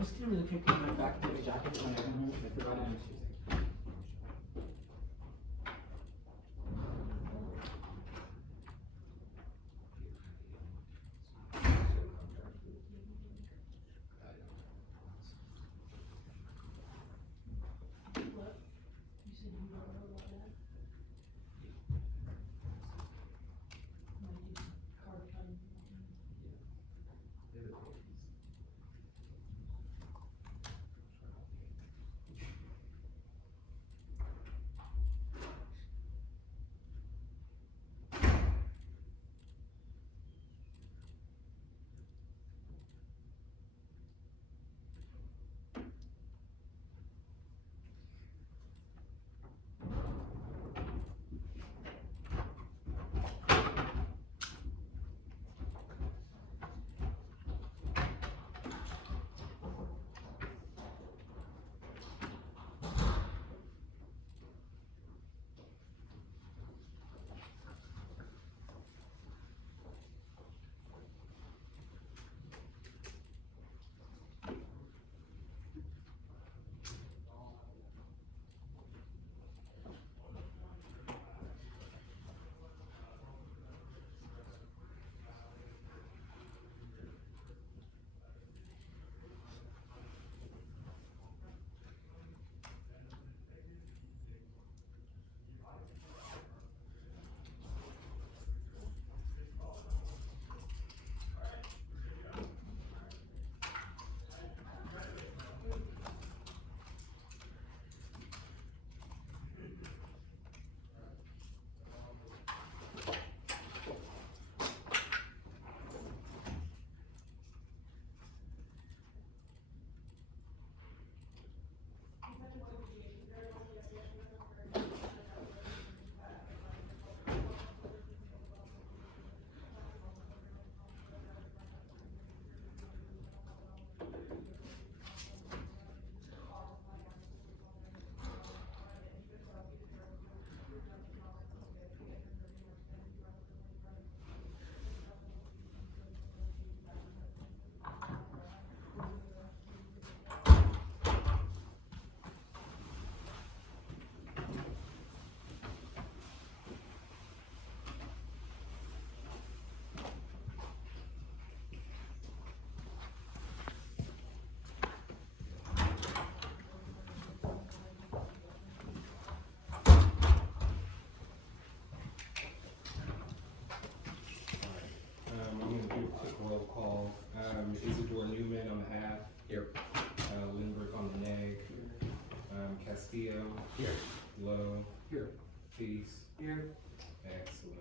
I'm just gonna really quickly run back to the jacket when I come home because I forgot it on Tuesday. Roll call. Newman on the app. Here. Lynbrook on the neg. Castillo. Here. Low. Here. Peace. Here. Excellent.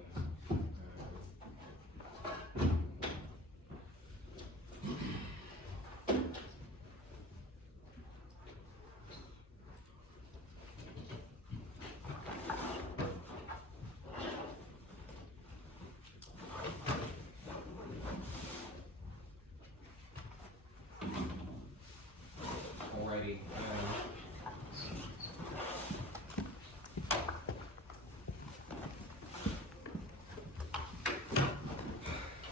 Alrighty.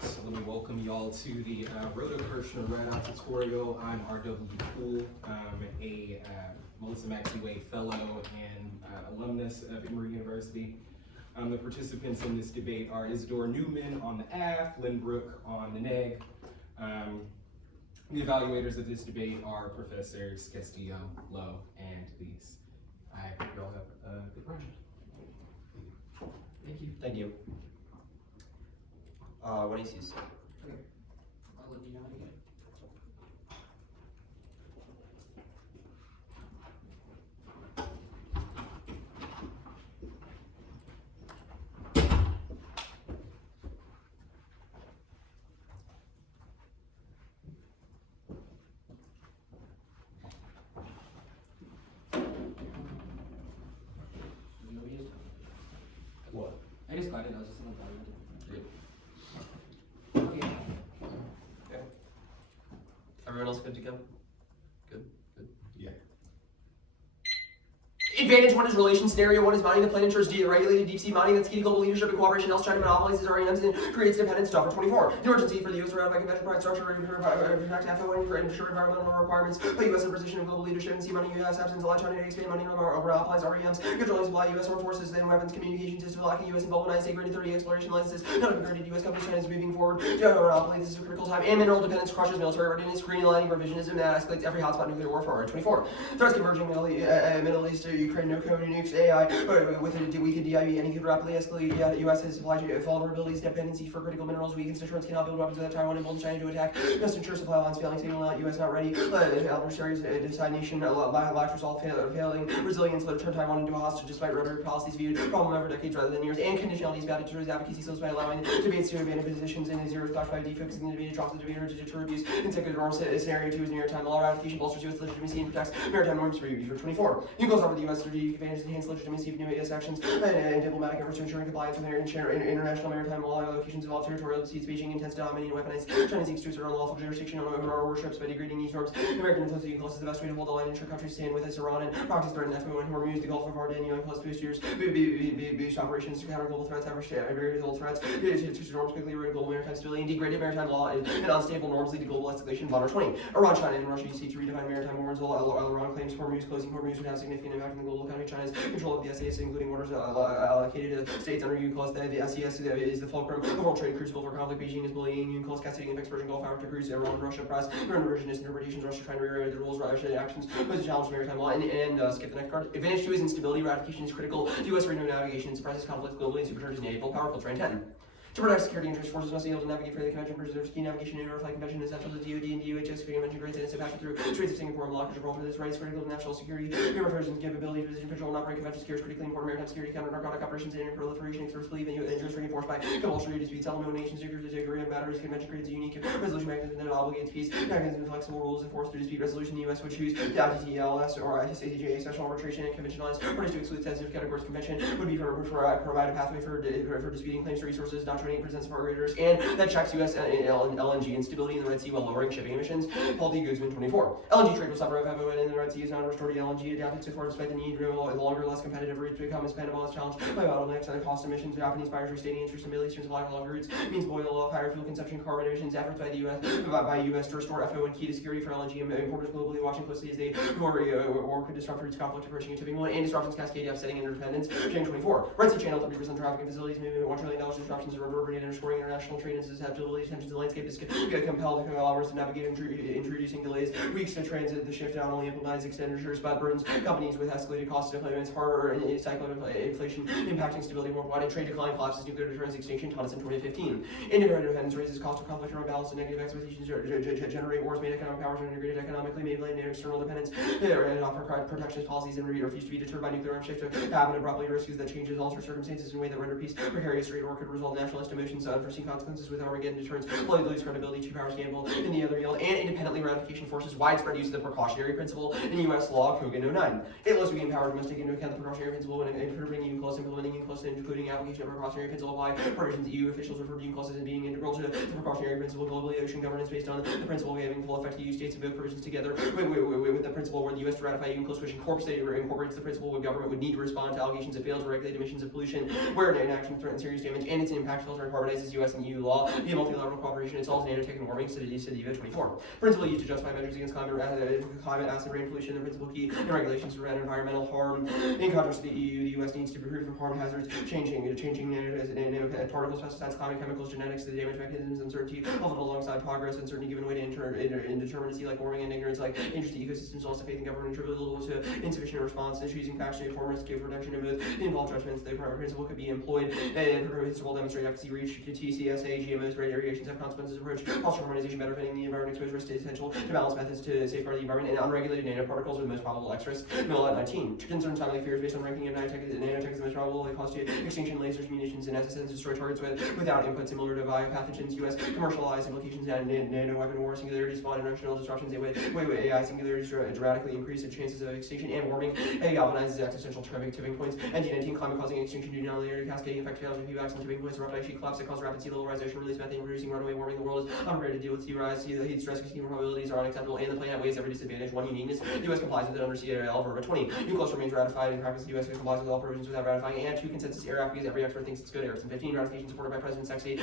So let me welcome y'all to the Rotokirchner Red tutorial. I'm R.W. Poole, a Melissa Maxey Wade Fellow and alumnus of Emory University. The participants in this debate are Isidore Newman on the AF, Lynbrook on the neg. The evaluators of this debate are Professors Castillo, Lowe, and Lees. I hope you all have a good round. Thank you. Thank you. What do you see? Okay. I'll let you know how to get it. What? I just got it. I was just looking at it. Good. Okay. Okay. Everyone else good to go? Good? Good? Yeah. Advantage 1 is relation. Scenario 1 is mining the planet ensures regulated deep sea mining that's key to global leadership and cooperation. Else China monopolizes REMs and creates dependence. Offer 24. The urgency for the U.S. to ratify convention provides structure protect FOA for ensure environmental requirements. Put U.S. in a position of global leadership and sea mining. U.S. absence allow China to expand mining monopolize REMs. Controlling supply U.S. armed forces and weapons communication system lacking U.S. involvement. I say greater 30 exploration licenses. Not a granted U.S. companies. China is moving forward. Monopoly. This is a critical time. And mineral dependence crushes military readiness. Greenlighting revisionism that escalates every hotspot nuclear war forward. 24. Threats converging Middle East, Ukraine, no code, nukes, AI. With a weakened DIB, and it could rapidly escalate. U.S. has supply chain vulnerabilities, dependency for critical minerals. Weak constituents cannot build weapons without Taiwan and China to attack. Must ensure supply lines failing, signal out U.S. not ready. Adversaries decide nation lack resolve, failing. Resilience, let turn Taiwan into a hostage despite rhetoric policies viewed problem over decades rather than years. And conditionalities bad to deterrence advocacy skills by allowing debates to abandon positions and zero clash by defocusing the debate, drops the debater to deter abuse. In secular norms, scenario 2 is New York Time law ratification bolsters U.S. legitimacy and protects maritime norms for 24. UNCLOS offer the U.S. strategic advantage to enhance legitimacy of new U.S. actions and diplomatic efforts to ensure compliance with international maritime law allocations of all territorial seas. Beijing intends to dominate and weaponize. China seeks to assert unlawful jurisdiction over our warships by degrading these norms. American influence of UNCLOS is the best way to hold the line and ensure countries stand with us. Iran and proxies threaten FO and Hormuz, the Gulf of Aden, UNCLOS boosters, boost operations to counter global threats, average various global threats, to norms quickly erode global maritime stability, and degraded maritime law and unstable norms lead to global escalation. Bonner 20. Iran, China, and Russia seek to redefine maritime wars. Iran claims closing Hormuz would have significant impact on the global economy. China's control of the SAS, including orders allocated to states under UNCLOS. The SES is the fulcrum of world trade crucible for conflict. Beijing is bullying UNCLOS, cascading effects Persian Gulf after cruise. Iran and Russia press revisionist interpretations. Russia trying to rewrite the rules. Russian actions pose a challenge to maritime law. And skip the next card. Advantage 2 is instability. Ratification is critical. U.S. radio navigation suppresses conflicts globally and supercharges naval power. Filter 10. To protect security interests, forces must be able to navigate freely. The convention preserves key navigation and flight convention essential to DoD and DOHS. Convention grants innocent passage through Straits of Singapore and blockage control for this right is critical to national security. It refers to capability to position control and operate convention secures critically important maritime security, counter narcotic operations, and proliferation, experts believe, and interest reinforced by compulsory disputes. Settlement of nations, security, and batteries. Convention creates a unique resolution mechanism that obligates peace. Mechanism with flexible rules enforced through dispute resolution. The U.S. would choose the ITTLS or ICCJ special arbitration and conventionalized parties to exclude sensitive categories. Convention would be provide a pathway for disputing claims to resources. Doctrine presents far greater and that checks U.S. LNG instability in the Red Sea while lowering shipping emissions. Paul D. Guzman, 24. LNG trade will suffer if FON in the Red Sea is not restored to LNG adapted so far despite the need to longer, less competitive routes to become expandable as challenged by bottlenecks and cost emissions. Japanese buyers restating interest in Middle Eastern supply of longer routes means boil off, higher fuel consumption, carbon emissions. Efforts by the U.S. to restore FON key to security for LNG importers globally watching closely as they or could disrupt routes conflict approaching a tipping point and disruptions cascade upsetting interdependence. Jan 24. Red Sea channel 30% traffic and facilities movement $1 trillion disruptions are reverberating underscoring international trade and susceptibility tensions. The landscape is compelled to hours to navigate introducing delays, weeks to transit. The shift not only implements expenditures but burns companies with escalated cost of deployments, harder cycle of inflation impacting stability worldwide, and trade decline collapses nuclear deterrence extinction. Thomas in 2015. Interdependence raises cost of conflict and unbalanced and negative expectations generate wars made economic powers are integrated economically, may blame their external dependence and offer protectionist policies and refuse to be deterred by nuclear arms shift to happen abruptly risks that changes alter circumstances in a way that render peace precarious rate or could resolve nationalist emotions unforeseen consequences with Armageddon deterrence, lose credibility, two powers gamble in the other yield, and independently ratification forces widespread use of the precautionary principle in U.S. law, Kogan 09. It we empowered must take into account the precautionary principle when interpreting UNCLOS, implementing UNCLOS, including application of precautionary principle by provisions. EU officials refer to UNCLOS as being integral to the precautionary principle globally. Ocean governance based on the principle giving full effect to EU states and both provisions together with the principle where the U.S. to ratify UNCLOS, which incorporates the principle where government would need to respond to allegations that fail to regulate emissions of pollution where an inaction threatens serious damage and its impact filter and harmonizes U.S. and EU law via multilateral cooperation. It solves nanotech and warming. City 24. Principle used to justify measures against climate acid rain pollution. The principle key in regulations to prevent environmental harm. In contrast to the EU, the U.S. needs to be proof of harm hazards, changing nanoparticles, pesticides, climate chemicals, genetics, the damage mechanisms, uncertainty, often alongside progress, uncertainty given way to indeterminacy like warming and ignorance like interest to ecosystems, loss of faith in government, attributable to insufficient response, and choosing facts to inform risk to protection and both involved judgments. The primary principle could be employed and principle demonstrate efficacy reach to TCSA, GMOs, variations have consequences approach, cultural harmonization, better fitting the environment, expose risk to essential to balance methods to safeguard the environment, and unregulated nanoparticles with the most probable X risk. Mill at 19. Concerns timely fears based on ranking of nanotech is the most probable they cause to extinction, lasers, munitions, and SSNs destroy targets without input similar to biopathogens. U.S. commercialized implications and nano weapon war, singularity spawn, international disruptions. AI singularities dramatically increase the chances of extinction and warming. Galvanizes existential tipping points. NG19 climate causing extinction due to non-linear cascading effect fails with feedbacks and tipping points. Eruption sheet collapse that cause rapid sea level rise, ocean release methane, reducing runaway warming. The world is unprepared to deal with sea rise. Sea heat stress extreme probabilities are unacceptable, and the planet outweighs every disadvantage. One uniqueness: the U.S. complies with it under CAL Verba 20. UNCLOS remains ratified in practice. The U.S. complies with all provisions without ratifying. And 2 consensus ARF because every expert thinks it's good. ARF 15 ratification supported by President SecDef,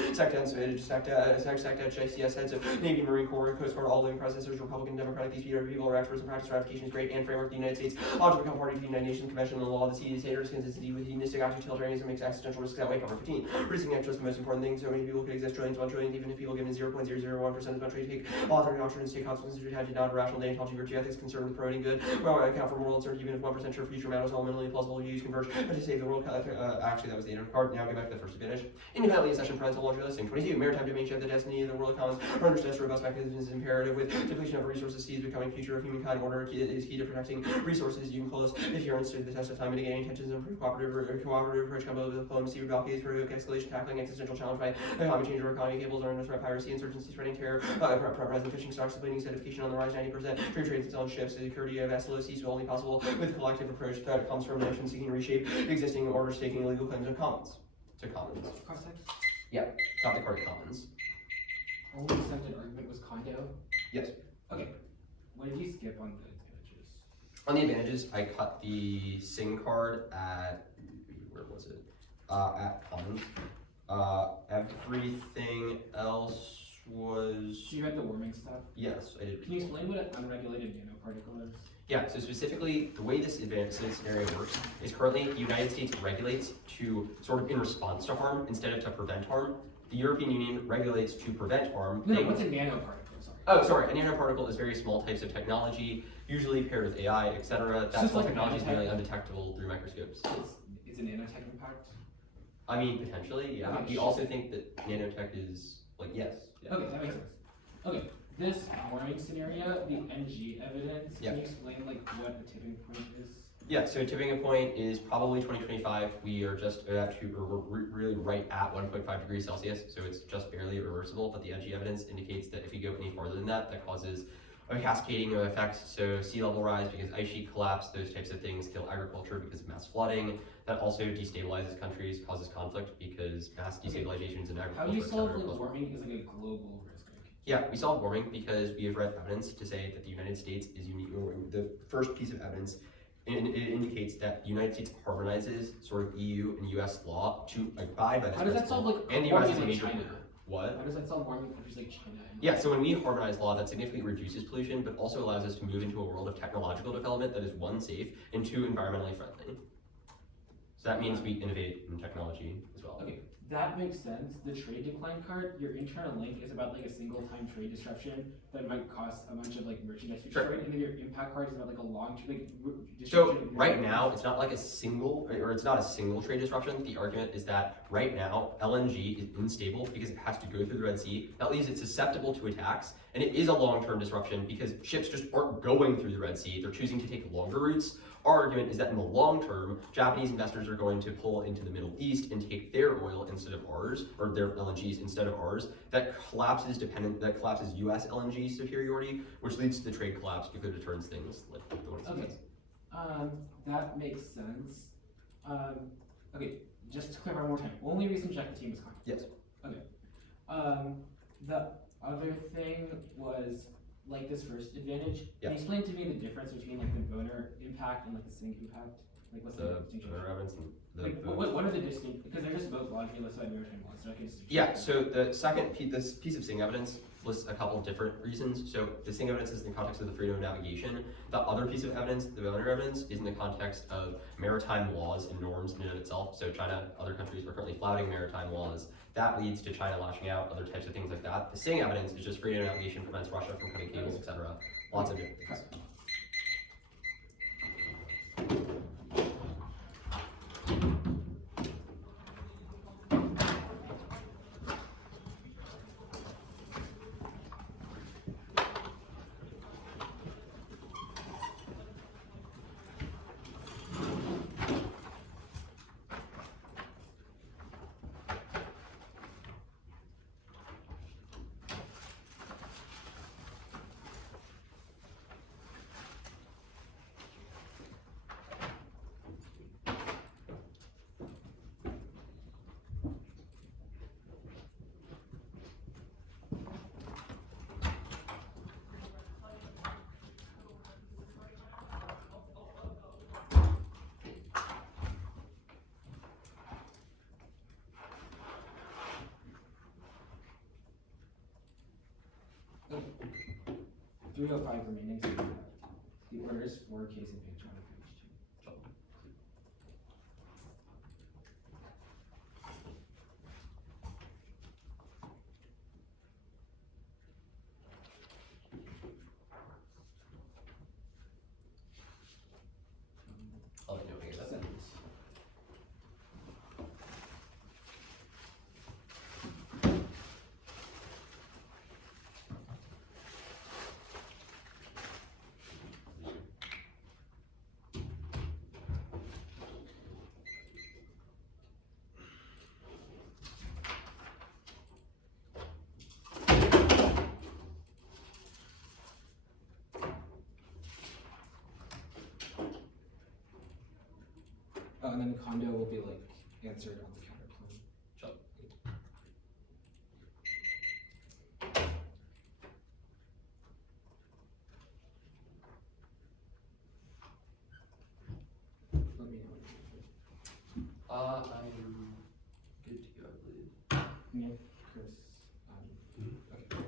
JCS heads of Navy, Marine Corps, Coast Guard, all living predecessors, Republican, Democratic, these people are experts in practice. Ratification is great and framework. The United States ought to become party to the United Nations Convention on the Law of the Sea. Haters consistency with hedonistic utilitarianism makes existential risks outweigh cover. 15. Reducing extras the most important thing. So many people could exist trillions, 1 trillion, even if people given 0.001% of the country take authoring doctrines, take consequences to attach it down to rational deontology, virtue ethics, concerned with promoting good. Well, I account for moral uncertainty, even if 1% sure future matters, all mentally plausible views converge, but to save the world. Actually, that was the end of the card. Now go back to the first advantage. Independently accession parental launcher listing. 22. Maritime domain ship, the destiny of the world of commons. Or understands robust mechanisms is imperative with depletion of resources, seas becoming future of humankind. Order is key to protecting resources. You can close adherence to the test of time, mitigating intentions, improve cooperative approach, combo with diplomacy, blockades, provoke escalation, tackling existential challenge by climate change or economy cables, or under threat, piracy, insurgency, spreading terror, present fishing stocks, depleting sedification on the rise, 90%, free trade on ships, security of vessel seas will only possible with a collective approach that comes from nations seeking to reshape existing orders, taking illegal claims of commons. To commons. Context? Yeah, got the card commons. Only accepted argument was condo? Yes. Okay. What did you skip on the advantages? On the advantages, I cut the sing card at, where was it? At commons. Everything else was... So you read the warming stuff? Yes, I did. Can you explain what an unregulated nanoparticle is? Yeah, so specifically, the way this advanced scenario works is currently the United States regulates to sort of in response to harm instead of to prevent harm. The European Union regulates to prevent harm. No, what's a nanoparticle? Sorry. Oh, sorry. A nanoparticle is very small types of technology, usually paired with AI, etc. That small like technology is nanotech? nearly undetectable through microscopes. Is a nanotech impact? I mean, potentially, yeah. Okay, We also think that nanotech is, like, yes. Yeah. Okay, that makes sense. Okay, this warming scenario, the NG evidence, Yeah. can you explain like what a tipping point is? Yeah, so tipping point is probably 2025. We are just at we're really right at 1.5 degrees Celsius, so it's just barely irreversible, but the NG evidence indicates that if you go any farther than that, that causes a cascading of effects. So sea level rise because ice sheet collapse, those types of things kill agriculture because of mass flooding. That also destabilizes countries, causes conflict because mass destabilizations in agriculture. How do you solve etc. like warming is like a global risk? Yeah, we solve warming because we have read evidence to say that the United States is unique. The first piece of evidence it indicates that the United States harmonizes sort of EU and US law to abide by this How does that solve like and the US warming is a in major China? polluter. What? How does that solve warming in countries like China? Yeah, so when we harmonize law, that significantly reduces pollution, but also allows us to move into a world of technological development that is 1, safe, and 2, environmentally friendly. So that means we innovate in technology as well. Okay, that makes sense. The trade decline card, your internal link is about like a single time trade disruption that might cost a bunch of like merchandise to Sure. trade, and then your impact card is about like a long like So disruption. right now, it's not like a single, or it's not a single trade disruption. The argument is that right now, LNG is unstable because it has to go through the Red Sea. That leaves it susceptible to attacks, and it is a long-term disruption because ships just aren't going through the Red Sea. They're choosing to take longer routes. Our argument is that in the long term, Japanese investors are going to pull into the Middle East and take their oil instead of ours, or their LNGs instead of ours. That collapses US LNG superiority, which leads to the trade collapse because it turns things like the ones. Okay. That makes sense. Okay, just to clarify one more time. Only recent check the team is con. Yes. Okay. The other thing was like this first advantage. Yeah. Can you explain to me the difference between like the boner impact and like the sink impact? Like what's the distinction? evidence and Like what are the distinct? Because they're just both logically listed by maritime law, so I can just. Yeah, so the second piece, this piece of Sing evidence lists a couple of different reasons. So the Sing evidence is in the context of the freedom of navigation. The other piece of evidence, the boner evidence, is in the context of maritime laws and norms in and of itself. So China, other countries are currently flouting maritime laws. That leads to China lashing out, other types of things like that. The Sing evidence is just freedom of navigation prevents Russia from cutting cables, etc. Lots of different things. 305 remaining. So the order is 4 case and page 1 of page 2. I'll let you know if I get that. And then the condo will be like answered on the counterclaim. Sure. Let me know. I'm good to go, I believe. Yeah, Chris. Okay.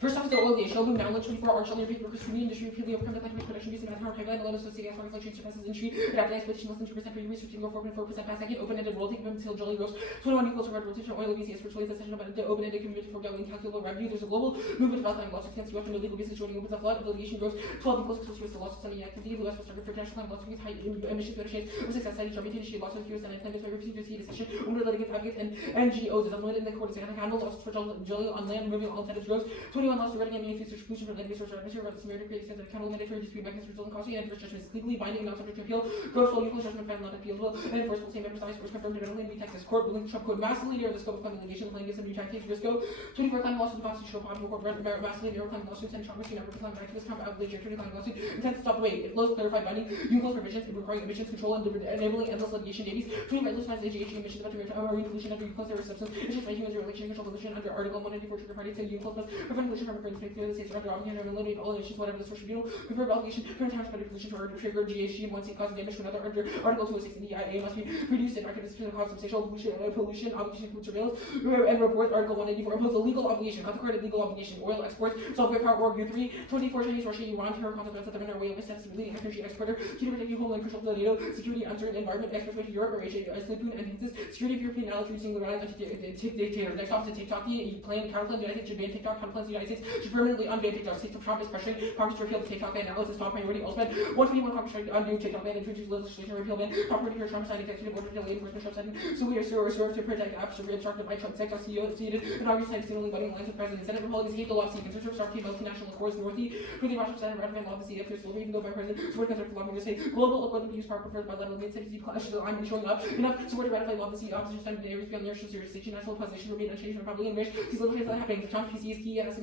First off, the oil the show boom now literally for our children workers from the industry purely overcome the collective production use of power pipeline alone associated gas reflection surpasses industry but after that switching less than 2% per year researching go 4.4% pass second open-ended rotating until Jolly goes 21 equals to red rotation oil BCS virtually the session about the open-ended community for gallon calculable revenue. There's a global movement about time lawsuits against US from illegal business joining opens a flood of litigation grows 12 equals to US lawsuits on the activity the US was started for international crime lawsuits high emissions better shades of success cited Germany to issue lawsuits US and claimants by refusing to see decision over litigants advocates and NGOs is unlimited in the court is handle lawsuits for Jolly on land removing all incentives grows 21 lawsuits regarding any exclusion for land based or atmosphere about the severity creating sense of accountable mandatory dispute mechanisms resulting costly and adverse judgment is legally binding and not subject to appeal. Gross full equal judgment found not appealable and enforceable same member size first confirmed in Italy Texas court ruling Trump court massively near the scope of claim litigation claim against some new tactics Risco 24 claim lawsuits constitutional problem court massively near claim lawsuits and Trump machine network claim activist Trump outrage attorney claim lawsuit intends to stop wait it flows clarified binding UNCLOS provisions requiring emissions control and enabling endless litigation davies 20 revolutionized AGH emissions about to marine pollution under UNCLOS there is substance issues by humans election control pollution under article 194 trigger parties and UNCLOS must prevent pollution from occurring in the states or under obligation to eliminate all emissions whatever the source tribunal confer obligation to attach by pollution to trigger GHG once it causes damage to another under article 206 in the EIA must be reduced in practice to cause substantial pollution obligation includes surveillance and reports article 194 impose a legal obligation consecrated legal obligation oil exports software power war U3 24 Chinese Russia Iran terror consequence that they're way of extensive leading energy exporter to protect you homeland crucial to the NATO security uncertain environment exports to Europe or Asia Sleeping enhances security of European allies reducing the rise of dictator next off to TikTok the plan counterplan the United States should ban TikTok counterplans the United States should permanently unban TikTok states of Trump is pressuring Congress to repeal the TikTok ban now is top priority also 121 Congress should undo TikTok ban and introduce legislation repeal ban top priority for Trump signing executive order delayed enforcement Trump signing so we are served to protect apps instructed by Trump TikTok CEO seated in August signing signaling budding alliance with President Senate Republicans hate the law seeking conservative start keep multinational accords northeast for the Russian Senate ratifying law the CF appears even though by President support conservative lobbying to say global equipment use power preferred by level mid cities clash I'm showing up enough support to ratify law the CF opposition time in areas beyond national jurisdiction national position remain unchanged Republican wish these little things that happening the Trump PC is key and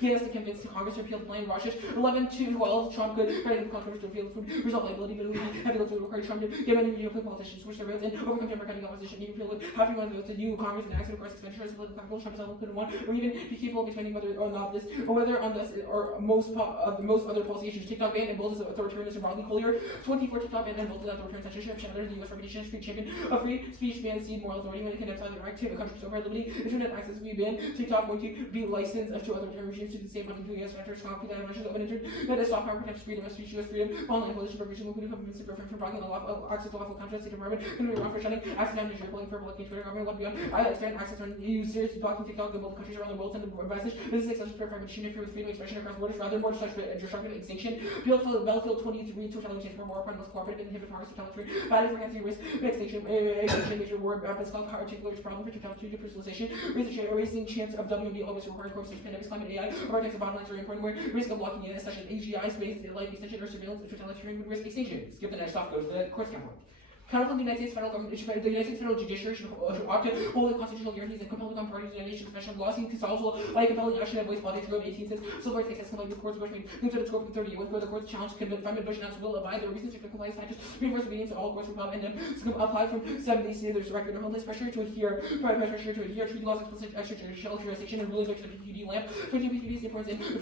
he has to convince the Congress to repeal the plan Russia 11 to 12 Trump could writing the Congress to repeal food result liability but heavy lifts would require Trump to get many European politicians switch their votes and overcome Democratic opposition you repeal it having one votes to you Congress and accident request expenditures political capital Trump is unlimited one or even be capable of explaining whether or not this or whether on this or most other policy issues TikTok ban and bold as authoritarianism broadly Collier 24 TikTok ban and bold as authoritarian censorship shatter the US reputation free champion of free speech ban seed moral authority when it condemns either right to a country's over limiting internet access we ban TikTok going to be licensed to authoritarian regimes to the same money to US factors copy that measures of an internet as soft power protects freedom of speech US freedom online coalition provision including governments to prevent from blocking the lawful access to lawful content state environment going to be wrong for shutting access down to polling for blocking Twitter government what beyond I extend access on EU seriously blocking TikTok the multiple countries around the world send the message this is accepted for machine interfere with freedom of expression across borders rather more destructive extinction Battlefield 23 totalitarian for war upon most cooperative and inhibit progress totalitarian battle for cancer risk extinction major war weapons called particular problem for totalitarian personalization raising chance of WMD always requiring corpse pandemics climate AI or types of bottom lines are important where risk of blocking in such as AGI space life extension or surveillance and totalitarian would risk extinction skip the next off go to the courts count Counterclaim the United States federal government, the United States federal judiciary should opt to hold the constitutional guarantees and compel the parties of the United States special law seeking to solve by compelling action at voice body through 18 since civil rights cases complained with courts which mean considered scope of 30 where the courts challenge confinement Bush announced will abide their recent strict compliance factors reinforce obedience to all courts from and them apply from 70 there's record of homeless pressure to adhere treaty laws explicit extrajudicial jurisdiction and rulings like the PPD lamp 20 PPDs importance in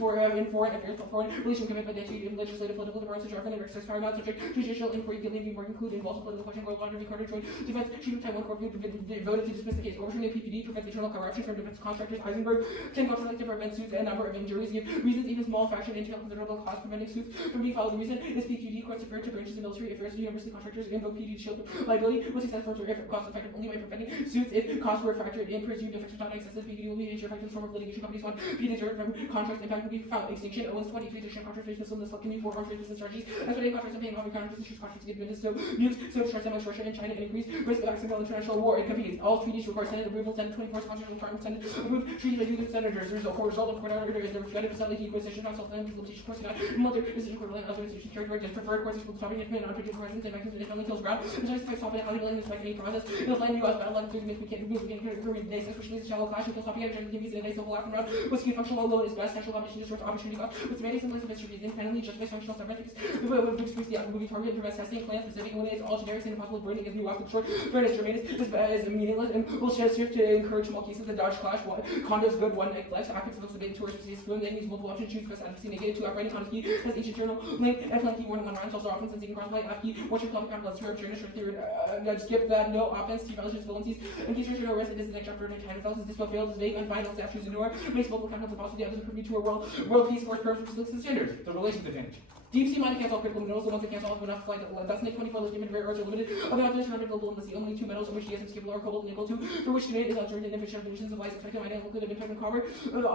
foreign affairs foreign relation commitment that legislative political departments which are often exercise power not subject to judicial inquiry can leave more included in multiple political Reflection, Gold Laundry, Carter, Joint, Defense, Chief of Taiwan Court voted to dismiss the case. Overturning the PPD prevents internal corruption from defense contractors. Eisenberg, 10 contracts to prevent suits and number of injuries. Give reasons even small fraction entail considerable cost preventing suits from being filed. The reason is PQD courts referred to branches of military affairs to university contractors invoke PQD to shield liability was successful if cost effective only by preventing suits if costs were factored in presumed effective not excessive. PQD will be an effective form of litigation. Companies want to be deterred from contracts impact will be found extinction. Owens 23 additional contracts dismissal in the select committee for armed business strategies. As for contracts and paying common contractors issues contracts to get business so news so starts amongst Russia and China and increase risk of accidental international war and competes. All treaties require Senate approval. Senate 24 sponsors requirement Senate approve treaties by U.S. senators. The result of court order is the refunded facility equalization not self-limited limitation course not multi decision equivalent of institution characterized as preferred courses for topic independent non-predictable presence and mechanisms and family kills ground. The justice affects topic how the like any process. In the plan U.S. battle line we can't move we can't agree days especially the shallow clash until topic energy gives it a civil laugh around what's key functional load is best sexual competition distorts opportunity cost with semantics and lists of history independently justifies functional semantics the decrease the movie target and prevents testing plan specific eliminates all generics and impossible braiding as new option short fairness germanus is meaningless and will shift to encourage small cases the dodge clash one condos good one night flex affects looks debate towards specific spoon then use multiple options choose best advocacy negative two outright condoms key has each internal link and plan key warning one round also often sensing crossplay up key watch your club count let's hear journalist theory skip that no offense T violations villaincies in case you're no risk it is the next chapter of time itself is dispo failed is vague unfinal staff choose endure makes multiple counts of possible the others privy to a world peace force purpose looks the standards the relations advantage. Deep sea mining cancel all critical minerals, the ones that cancel all enough flight that's Nick 24 lithium and rare earths are limited. Other opposition are global unless the only two metals of which he has skipped are cobalt and nickel 2, for which today is alternate and efficient evolution supplies expected mining include of impact on copper.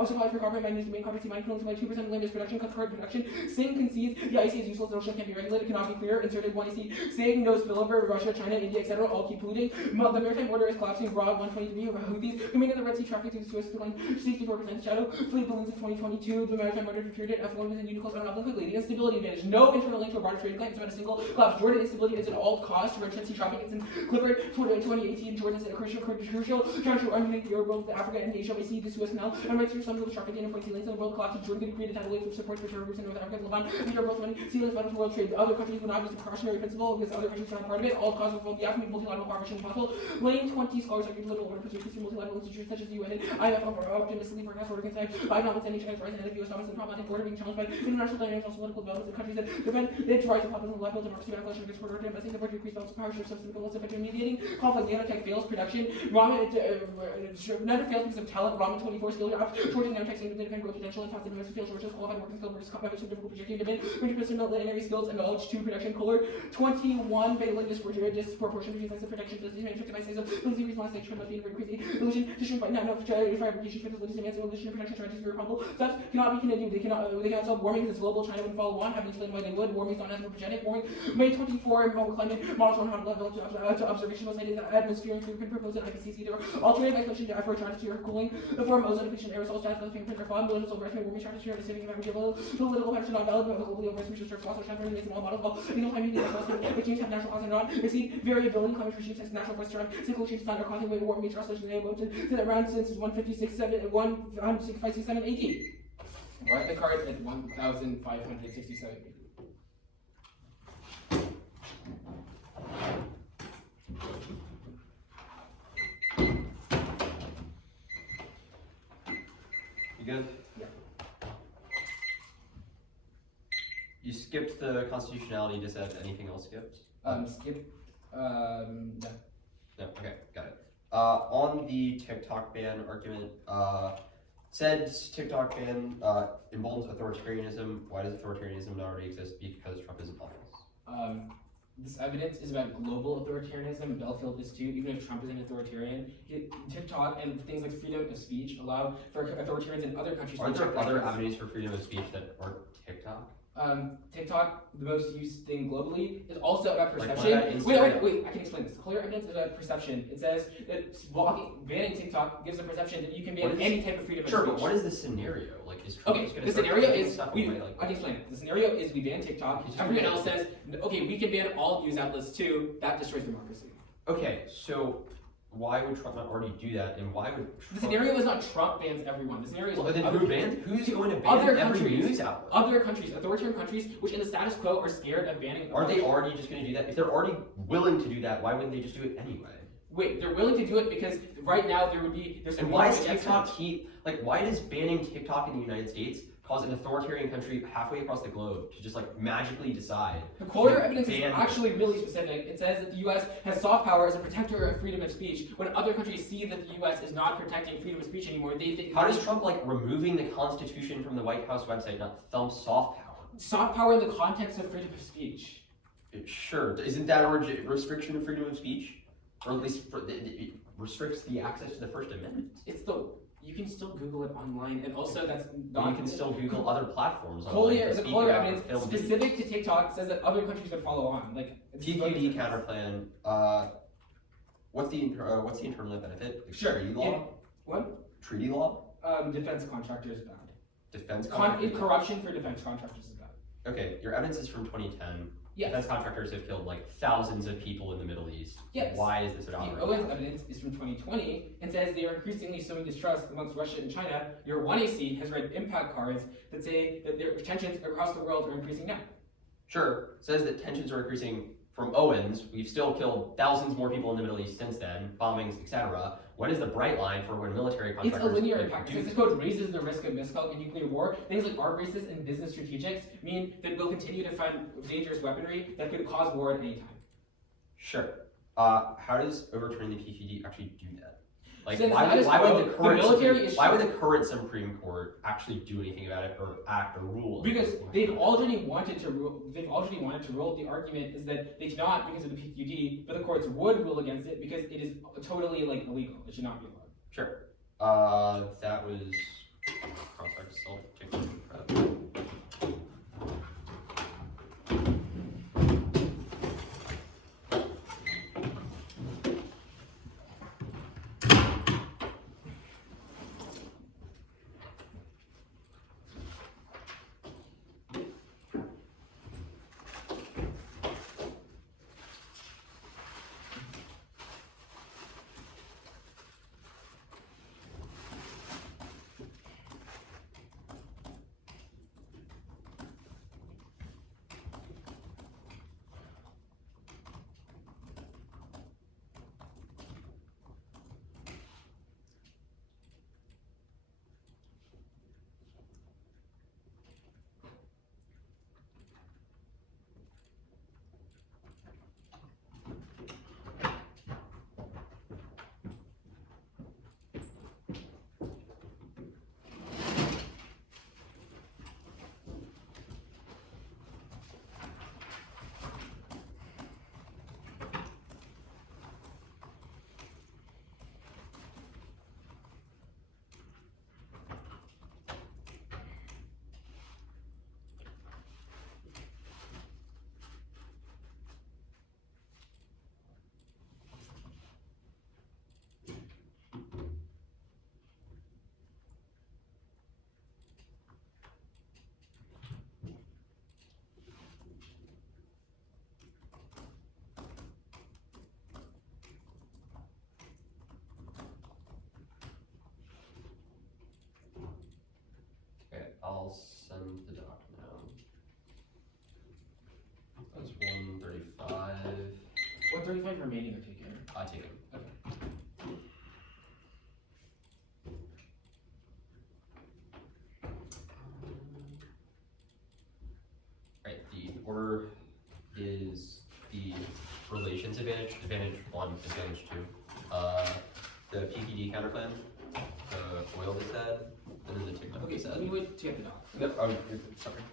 Supply for copper magnesium main copper sea mining can only supply 2% of latest production, cut current production. Sing concedes the IC is useless, the ocean can't be regulated, cannot be clear, inserted 1AC. Sing no spillover, Russia, China, India, etc. all keep polluting. The maritime order is collapsing, broad 123 over Houthis, coming in the Red Sea traffic to the Suez line 64% shadow. Fleet balloons of 2022, the maritime order retreated, F1 within UNCLOS on an quickly. The instability advantage, no internal link to a broader trade claim, it's about a single collapse. Jordan instability is at all costs, Red Sea traffic is in Clifford 2018, Jordan is a crucial trying to undertake the Arab world, Africa and Asia may see the Suez Canal, and right through some of the traffic in pointy lanes in the world collapse, Jordan could create a tidal wave of support for terror groups in North Africa and Levant, and Europe both money, sea lanes vital to world trade. The other countries would not use the precautionary principle because other countries are not part of it, all causes will be after multilateral cooperation possible. Lane 20 scholars argue political order pursuit to multilateral institutions such as the UN and IMF are optimistically forecast order concerned by notwithstanding China's rise and U.S. dominance and problematic order being challenged by international dynamics, also political developments in countries that defend its rise of populism, left democracy, backlash against order, investing the increased balance of power, shift substantive goals, effective mediating conflict, nanotech fails production, ramen nanotech fails because of talent, ramen 24 skill jobs, shortage nanotech significantly defend growth potential and passive investor field shortages, qualified working skill versus competition with difficult projecting demand, 20% linear skills and knowledge to production color, 21 bailing disproportion between size of production, manufactured by size of lazy reason last nature must be increasing illusion to shrink by not enough fabrication for the latest demands of illusion and production strategies for probable steps cannot be continued. They cannot solve warming because global China would follow on, having explained why they would. Warming is not anthropogenic. Warming May 24 climate models on how to level to observation was cited atmosphere and fingerprint proposed at IPCC. There were alternative explanation to effort atmosphere cooling, the form of ozone depletion aerosol status of the fingerprint are flawed, millennials over warming strategy are saving average political patterns are not valid, but globally over which are also shattering in all models called single time media which means have natural cause and not exceed variability. Climate regimes has natural force turn cyclical changes not are causing way warming translation to the around since 16567 AD. Write the card at 1567 AD. You good? Yeah. You skipped the constitutionality, just have anything else skipped? Skip. No. No, okay, got it. On the TikTok ban argument, said TikTok ban emboldens authoritarianism. Why does authoritarianism not already exist? Because Trump is in office. This evidence is about global authoritarianism. Belfield is too. Even if Trump is an authoritarian, TikTok and things like freedom of speech allow for authoritarians in other countries. Aren't there other avenues for freedom of speech that aren't TikTok? TikTok, the most used thing globally, is also about perception. Like Wait, I can explain this. Clear evidence is about perception. It says that banning TikTok gives a perception that you can ban any type of freedom of speech. Sure, but what is the scenario? Like, is Trump just Okay, gonna the start scenario taking is, stuff I away? Like, can explain it. The scenario is we ban TikTok, everyone else says, okay, we can ban all news outlets too, that destroys democracy. okay, so why would Trump not already do that, and why would Trump... The scenario is not Trump bans everyone. The scenario is Well, then who's going to ban other every countries, news outlet? Other countries, authoritarian countries, which in the status quo are scared of banning. Are they already just going to do that? If they're already willing to do that, why wouldn't they just do it anyway? Wait, they're willing to do it because right now there's And why is TikTok Like, why does banning TikTok in the United States cause an authoritarian country halfway across the globe to just like magically decide? The Collier evidence is ban actually really specific. It says that the U.S. has soft power as a protector of freedom of speech. When other countries see that the U.S. is not protecting freedom of speech anymore, they How does Trump like removing the Constitution from the White House website not thumb soft power? soft power in the context of freedom of speech? Sure, isn't that a restriction of freedom of speech? Or at least it restricts the access to the First Amendment. You can still Google it online, and also that's But not. you can still Google other platforms. Collier, online to the speak Collier about evidence film specific to TikTok says that other countries would follow on. Like PQD counterplan. What's the internal benefit? Like Sure. Treaty law. What? Treaty law. Defense contractors bad. Defense Corruption for defense contractors is bad. Okay, your evidence is from 2010. Yes. Defense contractors have killed like thousands of people in the Middle East. Yes. Why is this The about? Owens evidence is from 2020 and says they are increasingly sowing distrust amongst Russia and China. Your 1AC has read impact cards that say that their tensions across the world are increasing now. Sure, says that tensions are increasing from Owens. We've still killed thousands more people in the Middle East since then, bombings, etc. What is the bright line for when military It's contractors? a linear like, impact. do- Since the code raises the risk of miscalc and nuclear war, things like arm races and business strategics mean that we'll continue to fund dangerous weaponry that could cause war at any time. Sure. How does overturning the PQD actually do that? Like, Since why that is would how the the current military is why would the current Supreme Court actually do anything about it or act or rule? Because they've already wanted to rule. They've already wanted to rule. The argument is that they cannot because of the PQD, but the courts would rule against it because it is totally like illegal. It should not be allowed. Sure. That was cross-eyed self-tick. Okay, I'll send the doc now. That's 135. 135 remaining are taken. I take it. Okay. Right, the order is the relations advantage, advantage 1, advantage 2. The PPD counterplan, the oil dead, and then the TikTok Okay, so dead. let me wait to get the doc. No, sorry.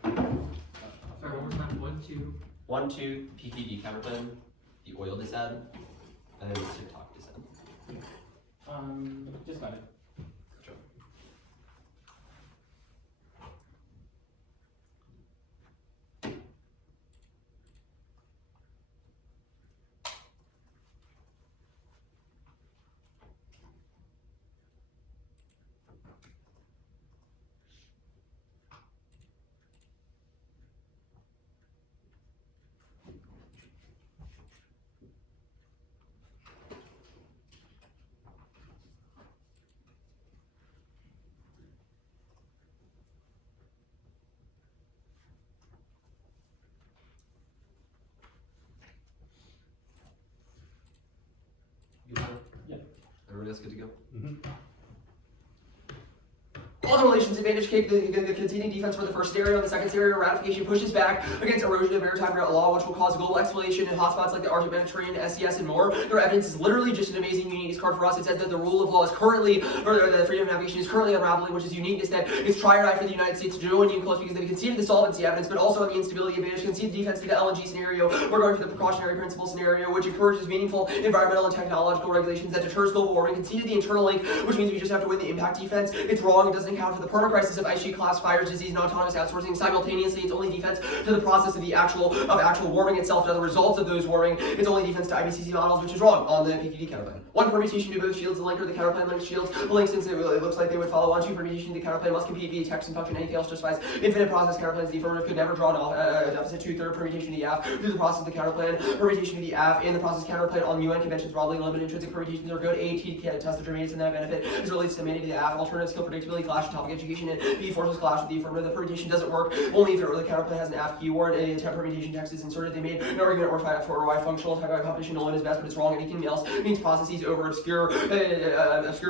Sorry, one more time. 1, 2. 1, 2, PPD counterplan, the oil dead, and then the TikTok dead. Just got it. Sure. You got it? Yeah. Everybody else good to go? On the relations advantage cake, the conceding defense for the first stereo. The second stereo, ratification pushes back against erosion of maritime law, which will cause global exploitation in hotspots like the Arctic Mediterranean, SCS, and more. Their evidence is literally just an amazing uniqueness card for us. It says that the rule of law is currently, or the freedom of navigation is currently unraveling, which is uniqueness that it's try or die for the United States to join UNCLOS because they've conceded the solvency evidence, but also on the instability advantage, conceded defense to the LNG scenario. We're going for the precautionary principle scenario, which encourages meaningful environmental and technological regulations that deters global warming. Conceded the internal link, which means we just have to win the impact defense. It's wrong. It doesn't account for the permacrisis of ice sheet collapse, fires, disease, and autonomous outsourcing. Simultaneously, it's only defense to the process of the actual warming itself, to the results of those warming. It's only defense to IBCC models, which is wrong on the PQD counterplan. One permutation to both shields, the link or the counterplan links shields. The link, since it looks like they would follow on. Two permutation to the counterplan must compete via text and function. Anything else justifies infinite process counterplans. The affirmative could never draw an deficit. Two third permutation to the AF through the process of the counterplan. Permutation to the AF and the process counterplan on UN conventions broadly limited. Intrinsic permutations are good. A, T to test the germanium and that benefit as relates to the mandate to the AF. Alternative skill predictability clash with topic education, and B forces clash with the affirmative. The permutation doesn't work only if the counterplan has an AF keyword and a permutation text is inserted. They made no argument or fight for why functional type of competition alone is best, but it's wrong. Anything else means processes over obscure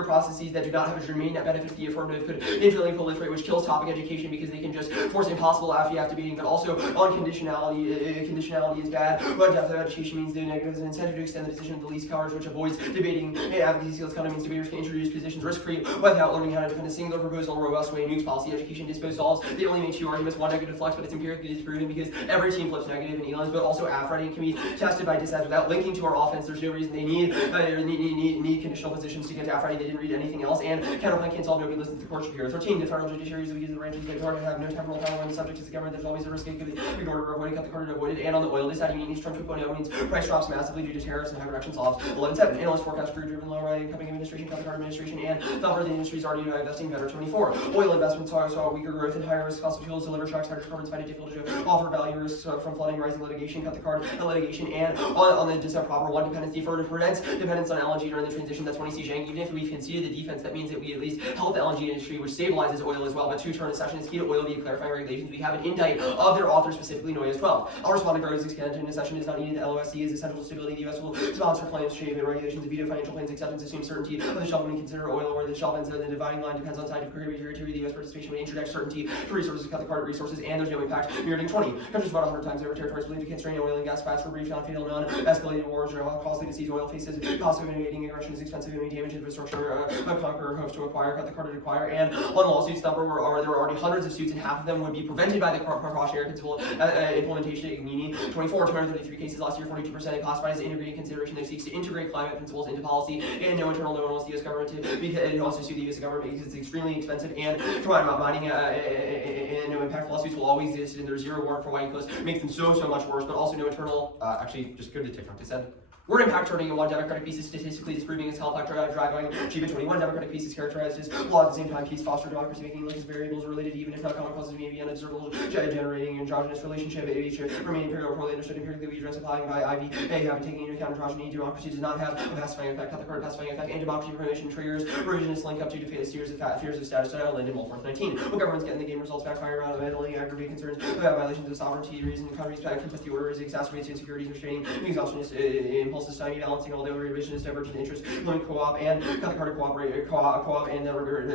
processes that do not have a germane that benefits the affirmative could infinitely proliferate, which kills topic education because they can just force impossible AF debating, but also on conditionality. Conditionality is bad, but depth of education means the negative is an incentive to extend the decision of the least coverage, which avoids debating and advocacy skills. Kind of means debaters can introduce positions risk-free without learning how to defend a singular proposal in a robust way. Nukes policy education dispose solves. They only make two arguments, one negative flex, but it's empirically disproven because every team flips negative in ELANs, but also AF writing can be tested by dissent without linking to our offense. There's no reason they need conditional positions to get to AF writing. They didn't read anything else, and counterplan can't solve nobody listens to court here. 13, the federal judiciaries of the branches they have no temporal power when the subject is the government. There's always a risk it could be ignored or avoided, cut the corner avoided, and on the oil, this side uniqueness Trump 2.0 means price drops massively due to tariffs and high production solves. 11.7, analyst forecast crude driven low riding, coming administration, cut the card administration, and thumper the industry is already investing better. 24, oil investments saw weaker growth and higher risk fossil fuels, deliver tracks, hydrocarbons, find it difficult to offer value risks from flooding, rising litigation, cut the card and litigation, and on the dissent proper one dependency further prevents dependence on LNG during the transition. That's 20 C Zhang. Even if we conceded the defense, that means that we at least help the LNG industry, which stabilizes oil as well. But 2 turn a session is key to oil via clarifying regulations. We have an indite of their author, specifically Noyes 12. I'll respond to Groves' extension. A session is not needed. The LOSC is essential to stability. The US will sponsor claims, shape, and regulations to veto financial plans, acceptance, assume certainty of the shelf when we consider oil, where the shelf ends. The dividing line depends on scientific criteria. The US participation would introduce certainty to resources, cut the card resources, and there's no impact. Mirroring 20. Countries about 100 times over territories believed to constrain oil and gas flats for brief, non-fatal, non-escalated wars or costly to seize oil faces. Cost of invading aggression is expensive and may damage infrastructure. Conqueror hopes to acquire, cut the card to acquire. And on lawsuits, there are already hundreds of suits, and half of them would be prevented by the precautionary principle implementation at Ignini. 24, 233 cases last year, 42% classified as integrated consideration that seeks to integrate climate principles into policy, and no internal, no one wants the US government to, because it also sue the US government because it's extremely expensive, and combined about mining and no impact lawsuits will always exist, and there's zero warrant for UNCLOS, makes them so much worse, but also no internal, actually, just go to TikTok, they said. Word impact turning in one Democratic piece is statistically disproving its health factor driving achievement. 21 Democratic pieces characterized as law at the same time keeps foster democracy, making links variables related even if not common causes may be unobservable, generating androgynous relationship each remaining period poorly understood empirically we address applying by IV. They haven't taken into account androgyny. Democracy does not have a pacifying effect, cut the card pacifying effect, and democracy promotion triggers revisionist link up to defeat fears of status denial. Lynn 19. Well, governments getting the game results backfire out of meddling, aggravate concerns about violations of sovereignty, reason countries contest the orders, exacerbates insecurities, restraining exhaustionist impulses, timing, balancing all the revisionist divergent interests, limit co-op, and cut the card to cooperate, co-op, and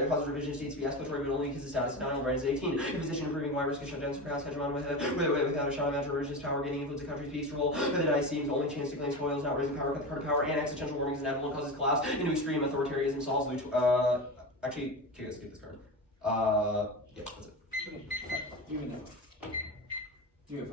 cause revision states to be escalatory, but only because the status denial right is 18. Imposition improving why risk of shutdown surpass hegemon without a shot of match revisionist power, gaining influence the country's peace rule, but the dice seems only chance to claim spoils, not raising power, cut the card of power, and existential warming is inevitable and causes collapse into extreme authoritarianism, solves actually, okay, let's skip this card. Yeah, that's it. You can have You have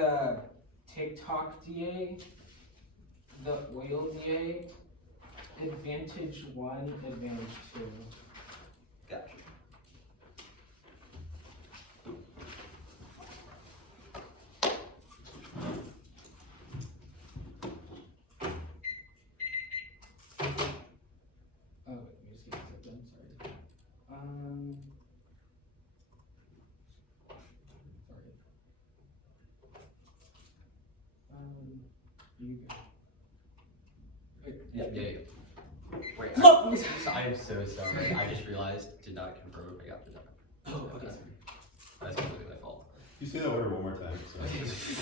the TikTok DA, the oil DA, advantage 1, advantage 2. Gotcha. Oh, wait, let me just get this done, sorry. You go. Yeah. Wait, Look! I am so sorry. I just realized, did not confirm if I got the time. Oh, okay. That's completely my fault. You say the order one more time.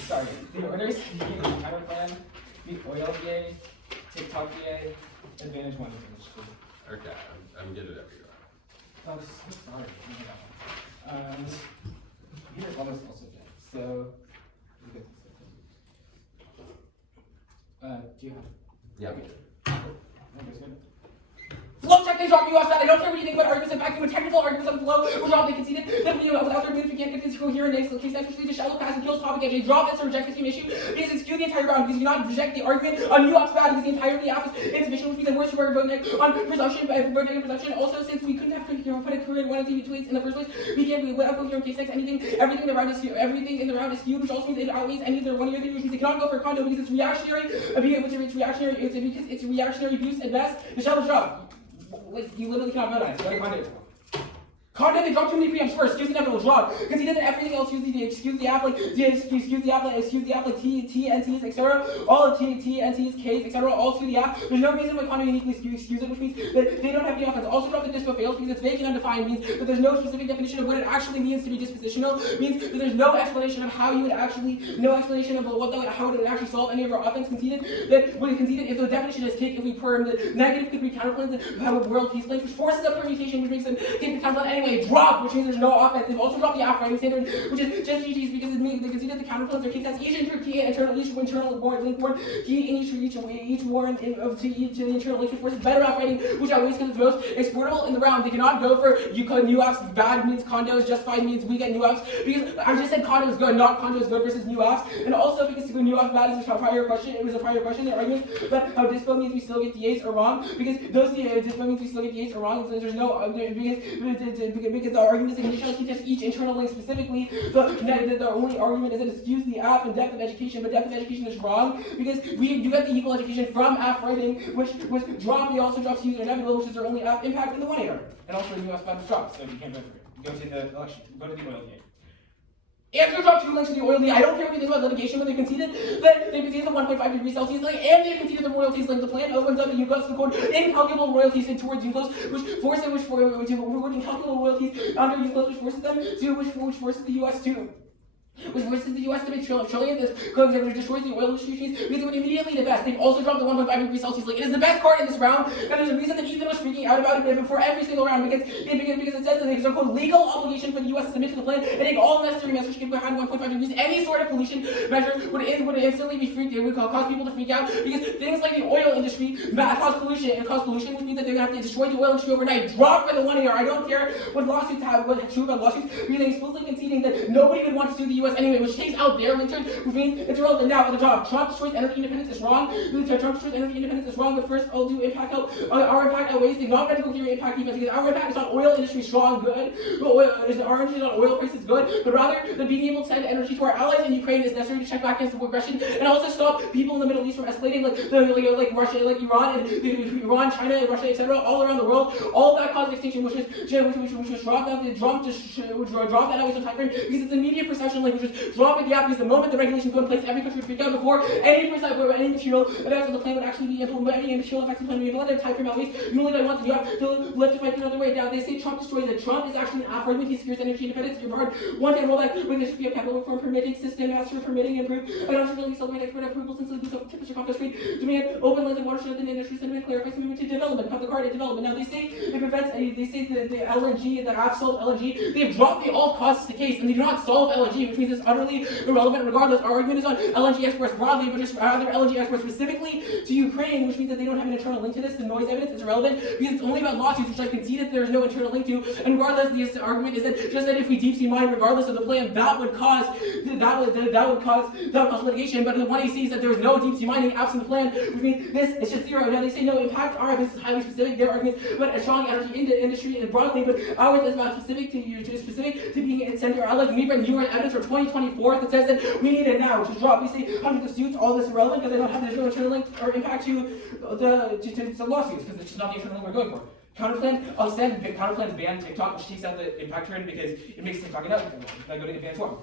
Sorry. The orders, the counter plan, the oil DA, TikTok DA, advantage 1, advantage 2. Okay, I'm good at every Oh, so sorry. Oh my God. You're almost also dead. So, you do you have? Yeah. Okay, good. Flow check, they drop UFFs Bad. I don't care what you think about arguments. In fact, with technical arguments on flow, we're dropped, they conceded. Then without their moves, we can't get this coherent names. So case actually the shallow pass and kills topic edge. They drop this or reject the same issue because it's skew the entire ground because you not reject the argument on UFFs Bad because the entirety of is insufficient, which means that we're super voting on presumption, voting on presumption. Also, since we couldn't have put a coherent one of the tweets in the first place, we without coherent case text, everything in the round is skewed, which also means it outweighs any of their one or the other, which means they cannot go for a condo because it's reactionary. It's reactionary abuse at best. The shallow drop. Like, you literally cannot vote on it. So what do you Conde, they dropped too many preamps first, excuse the inevitable drop. Because he did everything else, excuse the app, like T, NTs, etc. All of T, NTs, Ks, etc. All excuse the app. There's no reason why Conde uniquely excuse it, which means that they don't have the offense. Also drop the dispo fails because it's vague and undefined, means that there's no specific definition of what it actually means to be dispositional, means that there's no explanation of how you would actually, how it would actually solve any of our offense conceded. That what is conceded, if the definition is kick, if we perm, the negative could be counterplans and have a world peace planes, which forces up permutation, which makes them take the counterplan anyway. Drop, which means there's no offense. They've also dropped the app writing standard, which is just GG's because it means they conceded the counterplanes or key tests each internal link warrant key in each warrant of to the internal link forces better app writing, which outweighs because it's most exportable in the round. They cannot go for new apps. Bad means condos, justified means we get new apps. Because I just said condo is good, not condo is good versus new apps. And also because new apps bad is a prior question. It was a prior question. The argument that how dispo means we still get the 8s are wrong because those dispo means we still get the 8s are wrong. So there's no because the argument is a conditional key test each internal link specifically. The only argument is that it skews the app and depth of education, but depth of education is wrong because you get the equal education from app writing, which was dropped. They also dropped user inevitable, which is their only app impact in the 1 AR. And also the US bad was dropped, so you can't vote for it. Go to the election, go to the oil game. And they dropped 2 links to the oil. I don't care what you think about litigation when they conceded that they conceded the 1.5 degrees Celsius link, and they conceded the royalties link. The plan opens up the UNCLOS code incalculable royalties towards UNCLOS, which would incalculable royalties under UNCLOS, which forces them to which forces the US to. Which forces the US to make trillions of codes that destroys the oil industry because it would immediately divest. They've also dropped the 1.5 degrees Celsius link. It is the best card in this round, and there's a reason that Ethan was freaking out about it before every single round because it says that there's a quote legal obligation for the US to submit to the plan and take all necessary measures to get behind 1.5 degrees. Any sort of pollution measure would instantly be freaked. It would cause people to freak out because things like the oil industry cause pollution, which means that they're going to have to destroy the oil industry overnight. Drop by the 1 AR. I don't care what lawsuits have, what true about lawsuits, because they're explicitly conceding that nobody would want to sue the US anyway, which takes out their link, which means it's irrelevant. Now at the top, Trump destroys energy independence is wrong. But first I'll do impact help. Our impact outweighs the non-radical theory impact defense because our impact is not oil industry strong good. Our energy is not oil prices good, but rather that being able to send energy to our allies in Ukraine is necessary to check back against the aggression and also stop people in the Middle East from escalating like Russia, like Iran, and China, Russia, etc. all around the world. All of that caused extinction, which was dropped out. Drop that out with some time frame because it's immediate perception link, which is drop it. Because the moment the regulations go in place, every country would freak out before any material effects of the plan would actually be implemented. Any material effects of the plan would be implemented. Time frame at least. You only want to left to fight the other way down. They say Trump destroys it. Trump is actually an app argument. He secures energy independence. Your hard one-time rollback when there should be a capital reform permitting system, master permitting improve. But also really celebrate expert approval since the temperature conflict rate demand open lands and watershed in the industry sentiment clarifies commitment to development. Cut the card at development. Now they say it prevents. They say the LNG, the app solve LNG. They have dropped the alt causes the case and they do not solve LNG, which means it's utterly irrelevant regardless. Our argument is on LNG exports broadly, but just rather LNG exports specifically to Ukraine, which means that they don't have an internal link to this. The noise evidence is irrelevant because it's only about lawsuits, which I conceded there's no internal link to. And regardless, the argument is that just that if we deep sea mine regardless of the plan, that would cause litigation. But the 1AC is that there is no deep sea mining absent the plan, which means this is just zero. Now they say no impact. Our this is highly specific. Their argument about a strong energy industry and broadly, but ours is not specific to you, specific to being in center outlets. We bring newer evidence for 2024 that says that we need it now, which is drop. We say hundreds of suits, all this irrelevant because they don't have the internal link or impact to the lawsuits because it's just not the internal link we're going for. Counterplan, I'll send counterplan ban TikTok, which takes out the impact turn because it makes TikTok ineligible. I go to advanced one.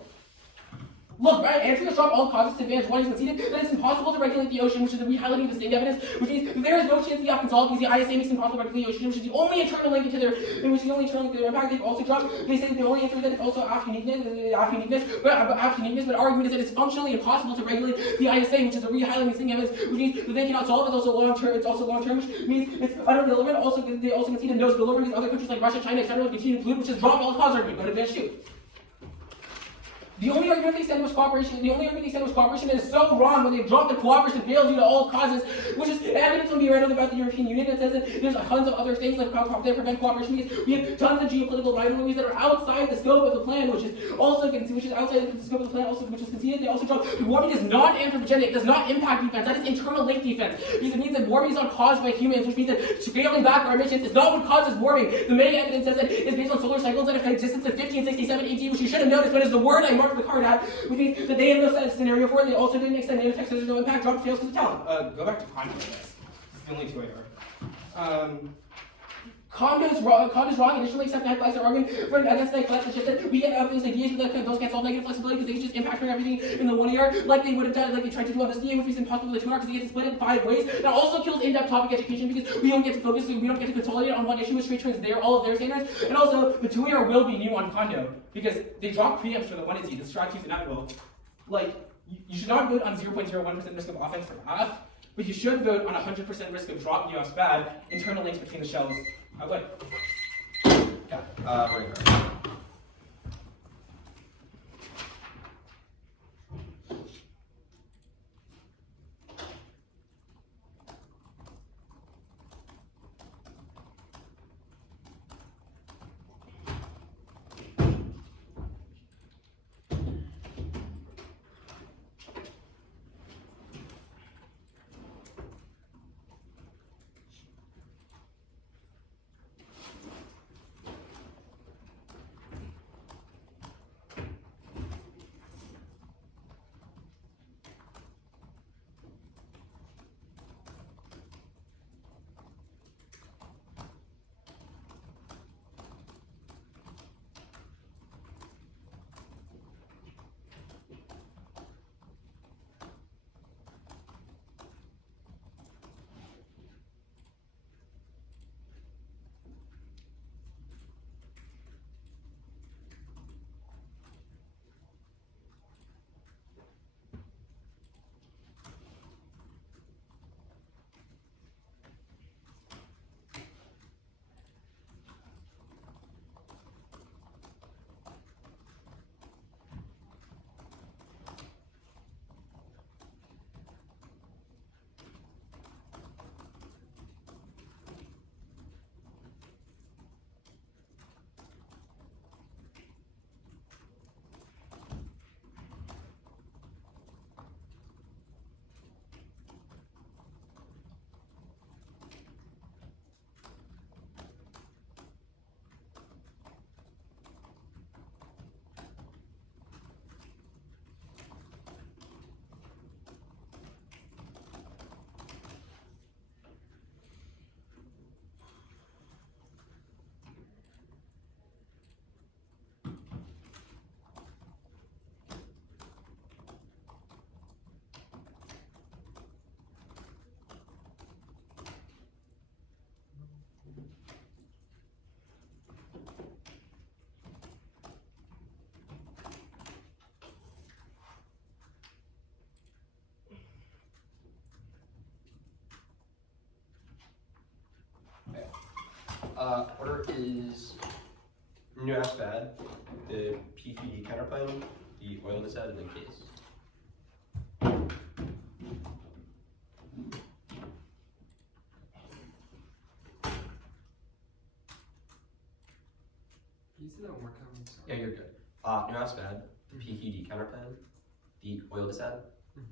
Look, right, Andrew has dropped all causes to advance one. He's conceded that it's impossible to regulate the ocean, which is the re-highlighting distinct evidence, which means that there is no chance the AFF can solve because the ISA makes it impossible to regulate the ocean, which is the only internal link to their impact. They've also dropped. They say that the only answer is that it's also AFF uniqueness, but our argument is that it's functionally impossible to regulate the ISA, which is the re-highlighting distinct evidence, which means that they cannot solve it. It's also long term, which means it's utterly irrelevant. Also, they also concede that no spillover because other countries like Russia, China, etc. will continue to pollute, which is drop all cause argument. Go to advanced two. The only argument they said was cooperation. Is so wrong when they dropped the cooperation fails due to all causes, which is evidence when we read about the European Union. It says that there's tons of other things like how they prevent cooperation because we have tons of geopolitical rivalries that are outside the scope of the plan, which is outside the scope of the plan, which is conceded. They also dropped warming is not anthropogenic, does not impact defense. That is internal link defense because it means that warming is not caused by humans, which means that scaling back our emissions is not what causes warming. The main evidence says that it's based on solar cycles that have existence in 1567 AD, which you should have noticed when it's the word I marked the card at, which means that they have no scenario for it. They also didn't extend native text, so there's no impact. Drop fails because of talent. Go back to Condo, I guess. This is the only two I heard. Condo's wrong. Additionally, except that flex are arguing for against negative flex, which is that we get things like DAs, but those can't solve negative flexibility because they just impact on everything in the 1 year, like they would have done, like they tried to do on this DA, which is impossible with the 2 hour because it gets split in 5 ways. That also kills in-depth topic education because we don't get to focus, we don't get to consolidate on one issue with straight trans all of their standards. And also, the 2 year will be new on Condo because they dropped preempts for the 1AC. The strategy is inevitable. Like, you should not vote on 0.01% risk of offense for AF, but you should vote on 100% risk of drop UFFs bad, internal links between the shells. I would. Yeah, right. Order is New AFFs Bad, the PQD counterplan, the oil dissent, and then case. Can you say that one more time? Yeah, you're good. New AFFs Bad, the PQD counter plan, the oil dissent,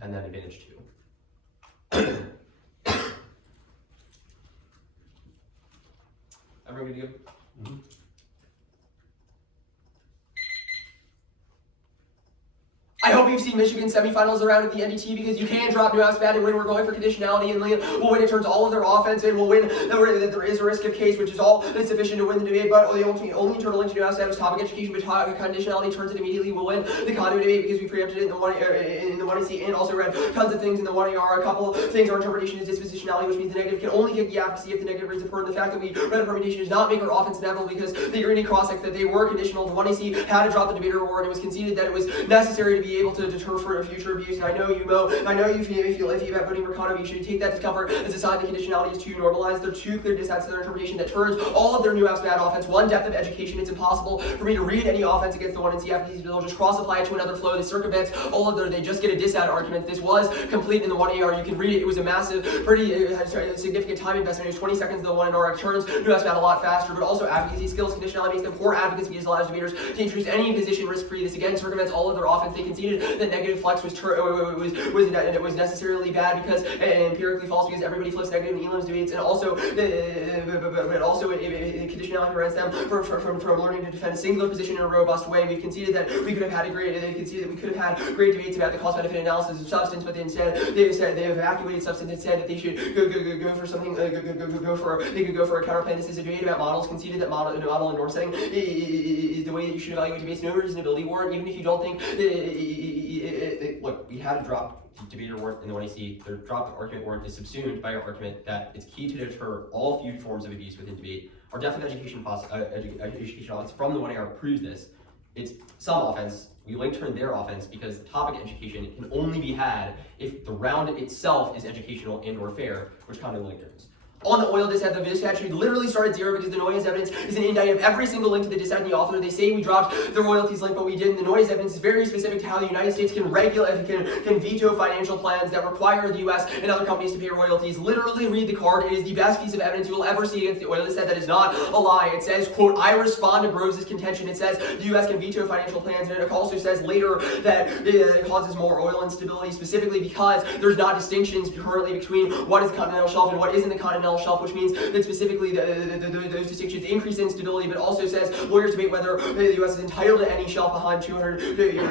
and then advantage 2. Everyone good to go? I hope you've seen Michigan semifinals around at the NDT because you can drop New AFFs Bad and win. We're going for conditionality, and Lynn will win. It turns all of their offense in. Will win. There is a risk of case, which is all that's sufficient to win the debate. But the only internal link to New AFFs Bad was topic education, but conditionality turns it immediately. Will win the condo debate because we preempted it in the 1AC and also read tons of things in the 1AR. A couple of things. Our interpretation is dispositionality, which means the negative can only kick the advocacy if the negative reads affirmed. The fact that we read a permutation does not make our offense inevitable because the agreed cross-ex that they were conditional. The 1AC had to drop the debater award, and it was conceded that it was necessary to be able to deter for future abuse. And I know you, Mo, I know you feel iffy about voting for condo. You should take that discomfort as a sign that conditionality is too normalized. There are two clear dissents to their interpretation that turns all of their New AFFs Bad offense. One, depth of education. It's impossible for me to read any offense against the 1NC after these bills. Just cross-apply it to another flow. They circumvents all of their, they just get a dissent argument. This was complete in the 1AR. You can read it. It was a massive, significant time investment. It was 20 seconds in the 1NR. It turns New AFFs Bad a lot faster, but also advocacy skills. Conditionality makes them poor advocates because it allows debaters to introduce any position risk-free. This again circumvents all of their offense. They conceded that negative flex was necessarily bad because empirically false because everybody flips negative in Elam's debates, and also conditionality prevents them from learning to defend a singular position in a robust way. We've conceded that we could have had great debates about the cost-benefit analysis of substance, but instead they evacuated substance and said that they should go for something they could go for a counterplan. This is a debate about models. Conceded that model and norm setting is the way that you should evaluate debates. No reasonability warrant, even if you don't think look, we had to drop debater warrant in the 1AC. Their drop argument warrant is subsumed by our argument that it's key to deter all future forms of abuse within debate. Our depth of education offense from the 1AR proves this. It's some offense. We link turn their offense because topic education can only be had if the round itself is educational and or fair, which kind of link turns. On the oil dissent, the dissent should literally start at 0 because the noise evidence is an indict of every single link to the dissent and the author. They say we dropped the royalties link, but we didn't. The noise evidence is very specific to how the United States can veto financial plans that require the U.S. and other companies to pay royalties. Literally read the card. It is the best piece of evidence you will ever see against the oil dissent. That is not a lie. It says, quote, I respond to Groves' contention. It says the U.S. can veto financial plans, and it also says later that it causes more oil instability, specifically because there's not distinctions currently between what is the continental shelf and what isn't the continental shelf, which means that specifically those distinctions increase instability, but also says lawyers debate whether the U.S. is entitled to any shelf behind 200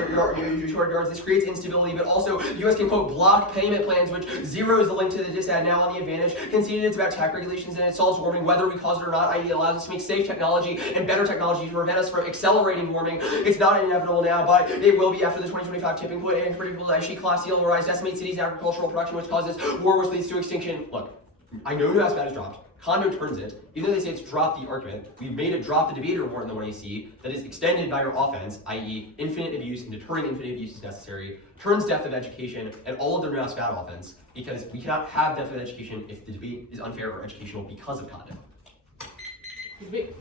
yards. This creates instability, but also the U.S. can, quote, block payment plans, which zeroes the link to the dissent. Now on the advantage, conceded it's about tech regulations and it solves warming whether we cause it or not, i.e. it allows us to make safe technology and better technology to prevent us from accelerating warming. It's not inevitable now, but it will be after the 2025 tipping point, and predictable that sheet class sea level rise decimate cities' agricultural production, which causes war, which leads to extinction. Look, I know New AFFs Bad is dropped. Condo turns it. Even though they say it's dropped the argument, we made it drop the debater warrant in the 1AC that is extended by our offense, i.e. infinite abuse, and deterring infinite abuse is necessary, turns depth of education and all of the New AFFs Bad offense, because we cannot have depth of education if the debate is unfair or educational because of condo. Great.